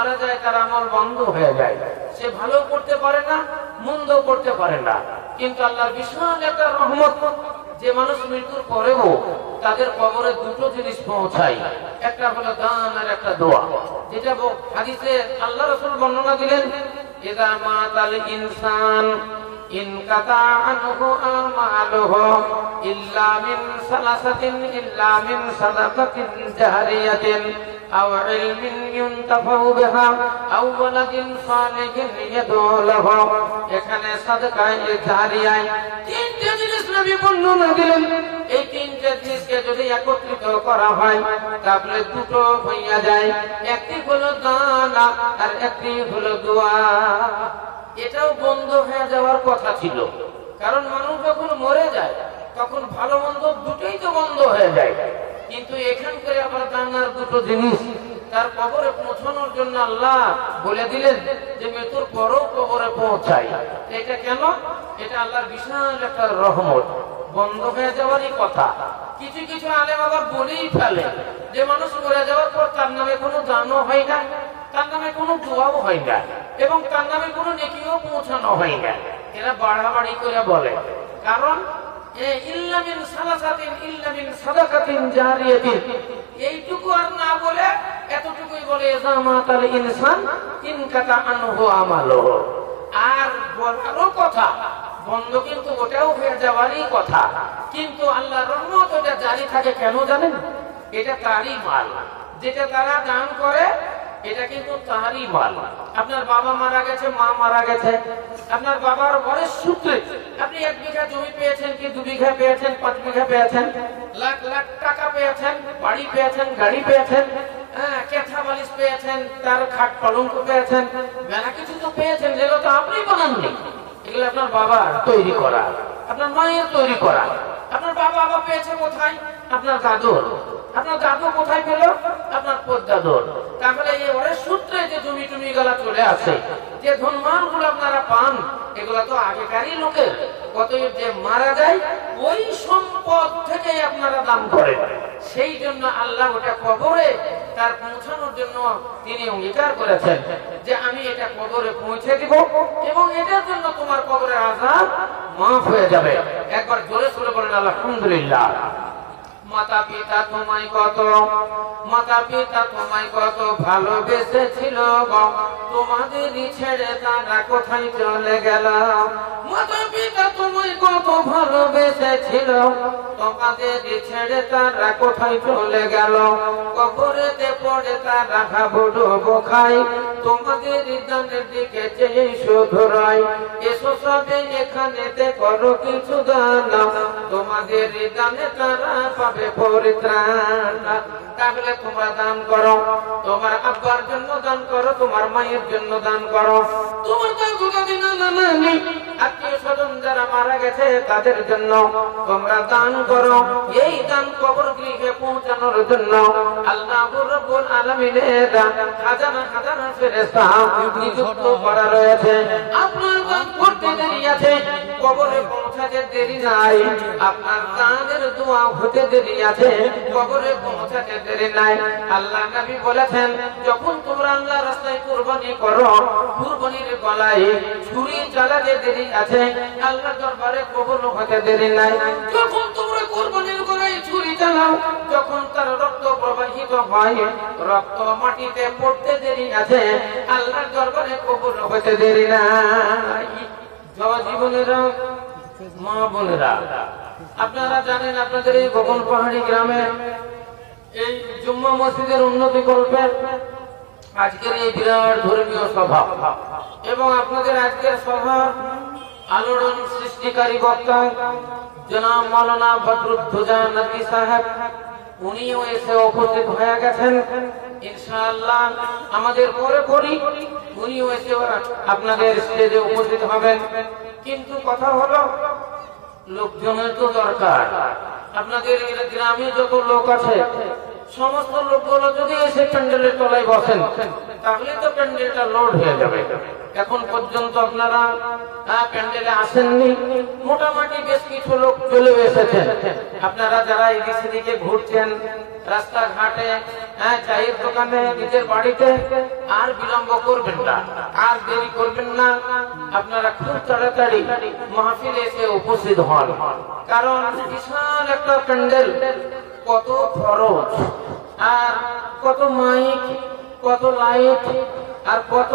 মারা যায় তার আমল বন্ধ হয়ে যায়, সে ভালো করতে পারে না, মন্দ করতে পারে না। কিন্তু আল্লাহর বিশাল একটা রহমত যে মানুষ মৃত্যুর পরেও তাদের কবরে দুটো জিনিস পৌঁছায়, একটা হলো দান আর একটা দোয়া। যেটা হাদিসে আল্লাহ রাসূল বর্ণনা দিলেন, ইযা মাতাল ইনসান ইনকাতা আনহু আমালুহু ইল্লা মিন সালাসাতিন ইল্লা মিন সাদাকাতিন জারিয়াতিন আও ইলমিন ইউনতাফাউ বিহা আও ওয়ালাদিন সালিহিন ইয়াদউ লাহু। এখানে সাদাকায়ে জারিয়ায় তিনটে জিনিস নবী বর্ণনা দিলেন। এই তিনটে জিনিসকে যদি একত্রিত করা হয় তাহলে দুটো হইয়া যায়, একটি হলো দান আর একটি হলো দোয়া। এটাও বন্ধ হয়ে যাওয়ার কথা ছিল, কারণ মানুষ যখন মরে যায় তখন ভালো মন্দ দুটোই তো বন্ধ হয়ে যায়। কিন্তু এখানকার আবার দানার দুটো জিনিস তার কবরে পৌঁছানোর জন্য আল্লাহ বলে দিলেন যে মৃত্যুর পরও কবরে পৌঁছায়। এটা কেন? এটা আল্লাহর বিশাল একটা রহমত, বন্ধ হয়ে যাওয়ারই কথা। কিছু কিছু আলেম আবার বলেই ফেলে যে মানুষ মরে যাওয়ার পর তার নামে কোনো দানও হয় না, তার নামে কোনো দোয়াও হয় না, এবং তার নামে কোনো নেকিও পৌঁছানো হয় না। এরা বাড়াবাড়ি করে বলে, কারণ ইল্লা মিন সালাসাতিন ইল্লা মিন সাদাকাতিন জারিয়াতিন এইটুকু আর না বলে এতটুকুই বলে ইযা মাতাল ইনসান ইনকাতা আনহু আমালুহু। আর বলারও কথা বন্ধ, কিন্তু ওটাও হয়ে যাওয়ারই কথা। কিন্তু আল্লাহর রহমত ওটা জারি থাকে কেন জানেন? এটা তারই মাল, যেটা তারা দান করে এটা কিন্তু তারই মাল। আপনার বাবা মারা গেছে, মা মারা গেছে, আপনার বাবার বয়স সূত্রে আপনি 1 বিঘা জমি পেয়েছেন, কি 2 বিঘা পেয়েছেন, 5 বিঘা পেয়েছেন, লাখ লাখ টাকা পেয়েছেন, বাড়ি পেয়েছেন, গাড়ি পেয়েছেন, কেথা বালিশ পেয়েছেন, তার খাট পালঙ্ক পেয়েছেন, মেলা কিছু তো পেয়েছেন, যেগুলো তো আপনি বানাননি, এগুলো আপনার বাবার তৈরি করা, আপনার মায়ের তৈরি করা। আপনার বাবা আবার পেয়েছে কোথায়? আপনার দাদুর। আপনার দাদু কোথায় পেল? আপনার পদ্দাদুর। তাহলে এই ওর সূত্রে যে জমি টুমি গুলা চলে আসে, যে ধনমান গুলো আপনারা পান, এগুলা তো আগেকারই লোকের। কত যে মারা যায় ওই সম্পদ থেকে আপনারা দান করেন। সেই জন্য আল্লাহ ওটা কবরে তার পৌঁছানোর জন্য তিনি অঙ্গীকার করেছেন যে আমি এটা কবরে পৌঁছে দিব, এবং এটার জন্য তোমার কবরের আযাব মাফ হয়ে যাবে। একবার জোরে সুরে বলেন আলহামদুলিল্লাহ। মাতা পিতা তোমায় কত ভালোবেসেছিল, তোমাদেরই ছেড়ে তারা কোথায় চলে গেল। মাতা পিতা তোমায় কত ভালোবেসেছিল, তোমাদেরই ছেড়ে তারা কোথায় চলে গেল। কবরেতে পড়ে তারা হাবুডুবু খায়, তোমাদের দানের দিকে চেয়ে শুধু রয়। এসো সবে এখানেতে করো কিছু দান, তোমাদের দানে তারা পাবে পরিত্রাণ। তাহলে তোমরা দান করো, তোমার আব্বার জন্য দান করো, তোমার মায়ের জন্য দান করো, তোমার নানি আত্মীয় স্বজন যারা মারা গেছে তাদের জন্য তোমরা দান করো। এই দান কবর গৃহে পৌঁছানোর জন্য আল্লাহ রাব্বুল আলামিনের হাজার হাজার ফেরেশতা নিযুক্ত করা রয়েছে। আপনার দান করতে দেরি আছে, কবরে পৌঁছাতে দেরি নাই। আপনার দানের দোয়া হতে দেরি আছে, কবরে পৌঁছাতে দেরি নাই। আল্লাহ নবী বলেছেন, যখন তোমরা আল্লাহর রাস্তায় কুরবানি করো, কুরবানির গলায় ছুরি চালাতে দেরি আছে, আল্লাহর দরবারে কবুল হতে দেরি নাই। যখন তোমরা কুরবানির গলায় ছুরি চালাও, যখন তার রক্ত প্রবাহিত হয়, রক্ত মাটিতে পড়তে দেরি আছে, আল্লাহর দরবারে কবুল হতে দেরি নাই। জীবনেরা মা বোনেরা, আপনারা জানেন আপনাদের এই গোপন পাহাড়ি গ্রামে এই জুম্মা মসজিদের উন্নতি করবে আজকের এই বিরাট ধর্মীয় সভা, এবং আপনাদের আজকের সভার আলোড়ন সৃষ্টিকারী বক্তা জনাব মাওলানা বদরুদ্দোজা নদী সাহেব, উনিও এসে উপস্থিত হয়ে গেছেন। ইনশাআল্লাহ আমাদের পরে উনিও এসে আপনাদের স্টেজে উপস্থিত হবেন। কিন্তু কথা হলো, লোকজনের তো দরকার। আপনাদের গ্রামে যত লোক আছে সমস্ত লোকগুলো যদি এসে প্যান্ডেলের তলায় বসেন তাহলে তো প্যান্ডেলটা লোড হয়ে যাবে। এখন পর্যন্ত আপনারা প্যান্ডেলে আসেননি, মোটামুটি বেশ কিছু লোক চলে এসেছেন। আপনারা যারা এদিক সেদিকে ঘুরছেন রাস্তাঘাটে, চায়ের দোকানে, নিজের বাড়িতে, আর বিলম্ব করবেন না, আর দেরি করবেন না। আপনারা খুব তাড়াতাড়ি মাহফিলে এসে উপস্থিত হন, কারণ বিশাল একটা প্যান্ডেল, কত খরচ, আর কত মাইক, কত লাইট, আর কত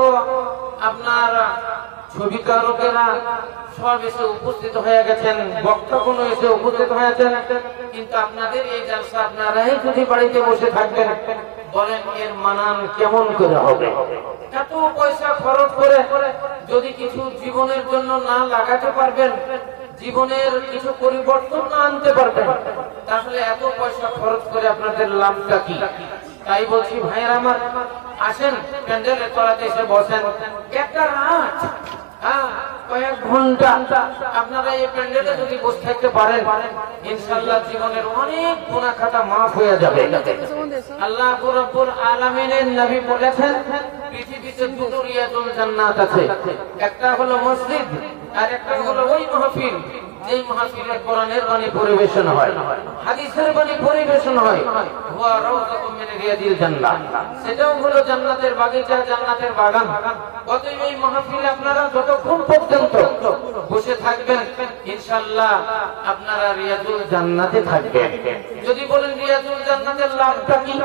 আপনার ছবিকারকেরা সব এসে উপস্থিত হয়ে গেছেন, বক্তাগণ এসে উপস্থিত হয়েছেন। কিন্তু আপনাদের এই জলসা আপনারাই যদি বাড়িতে বসে থাকবেন, বলেন এর মানান কেমন করে হবে? এত পয়সা খরচ করে যদি কিছু জীবনের জন্য না লাগাতে পারবেন, জীবনের কিছু পরিবর্তন না আনতে পারবেন, তাহলে এত পয়সা খরচ করে আপনাদের লাভটা কি? তাই বলছি ভাইয়ের আমার, আসেন প্যান্ডেলের তলাতে এসে বসেন, একটা রাত, কয়েক ঘন্টা আপনারা এই প্যান্ডেলে যদি বসে থাকতে পারেন, ইনশাআল্লাহ জীবনের অনেক গুনাহ খাতা মাফ হয়ে যাবে। আল্লাহ রাব্বুল আলামিনের নবী বলেছেন, পৃথিবীতে দুটো রিয়াজুল জান্নাত আছে, একটা হলো মসজিদ আর একটা হলো ওই মাহফিল, যেই মাহফিলে কোরআনের বাণী পরিবেশন হয়, হাদিসের বাণী পরিবেশন হয়, হুয়া রাউযাতুম মিন রিয়াদিল জান্নাহ, সেটাও হলো জান্নাতের বাগিচা, জান্নাতের বাগান। অতএব এই মাহফিলে আপনারা যতক্ষণ পর্যন্ত বসে থাকবেন, ইনশাআল্লাহ আপনারা রিয়াজুল জান্নাতে থাকবেন। যদি বলেন রিয়াজুল জান্নাতের লাভটা কি,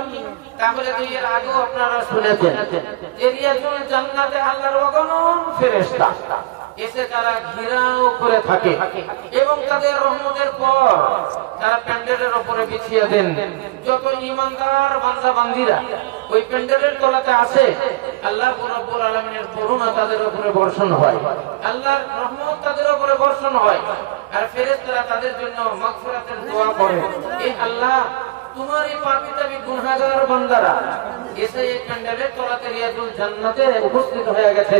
তাহলে তো এর আগেও আপনারা শুনেছেন যে রিয়াজুল জান্নাতে আল্লাহর অগণন ফেরেশতা এসে তারা ঘেরাও করে থাকে, এবং তাদের রহমতের পর তারা প্যান্ডেলের উপরে বিছিয়ে দেন। যত ঈমানদার বান্দা বান্দীরা ওই প্যান্ডেলের তলাতে আসে, আল্লাহ রাব্বুল আলামিনের করুণা তাদের উপরে বর্ষণ হয়, আল্লাহর রহমত তাদের উপরে বর্ষণ হয়, আর ফেরেশতারা তাদের জন্য মাগফিরাতের দোয়া করে। এই আল্লাহ, তোমার এই পাপী তাবী গুনাহগার বান্দারা এসে এই প্যান্ডেলের তলাতে রিয়াজুল জান্নাতে উপস্থিত হয়ে গেছে।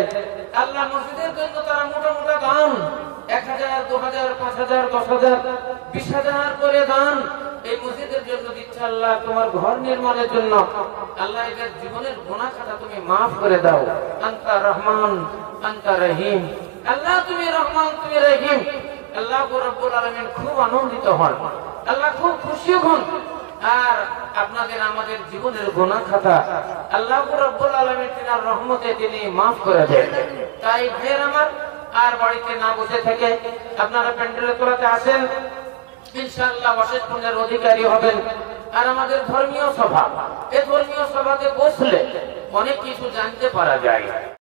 আল্লাহ মসজিদের জন্য তারা মোটা মোটা দান, 1000, 2000, 5000, 10000, 20000 করে দান এই মসজিদের জন্য দিচ্ছে। আল্লাহ তোমার ঘর নির্মাণের জন্য, আল্লাহ এদের জীবনের গুনাহ খাতা তুমি মাফ করে দাও। আনতা রহমান, আনতা রহিম, আল্লাহ তুমি রহমান, তুমি রহিম। আল্লাহ রাব্বুল আলামিন খুব আনন্দিত হন, আল্লাহ খুব খুশি হন, আর আপনাদের আমাদের জীবনের গুনাহ খাতা আল্লাহ রাব্বুল আলামিন তার রহমতে তিনি মাফ করে দেন। তাই ভাইয়ের আমার, আর বাড়িতে না বসে থেকে আপনারা প্যান্ডেলের তলাতে আসেন, ইনশাআল্লাহ অশেষ পুণ্যের অধিকারী হবেন। আর আমাদের ধর্মীয় সভা, এই ধর্মীয় সভাতে বসলে অনেক কিছু জানতে পারা যায়।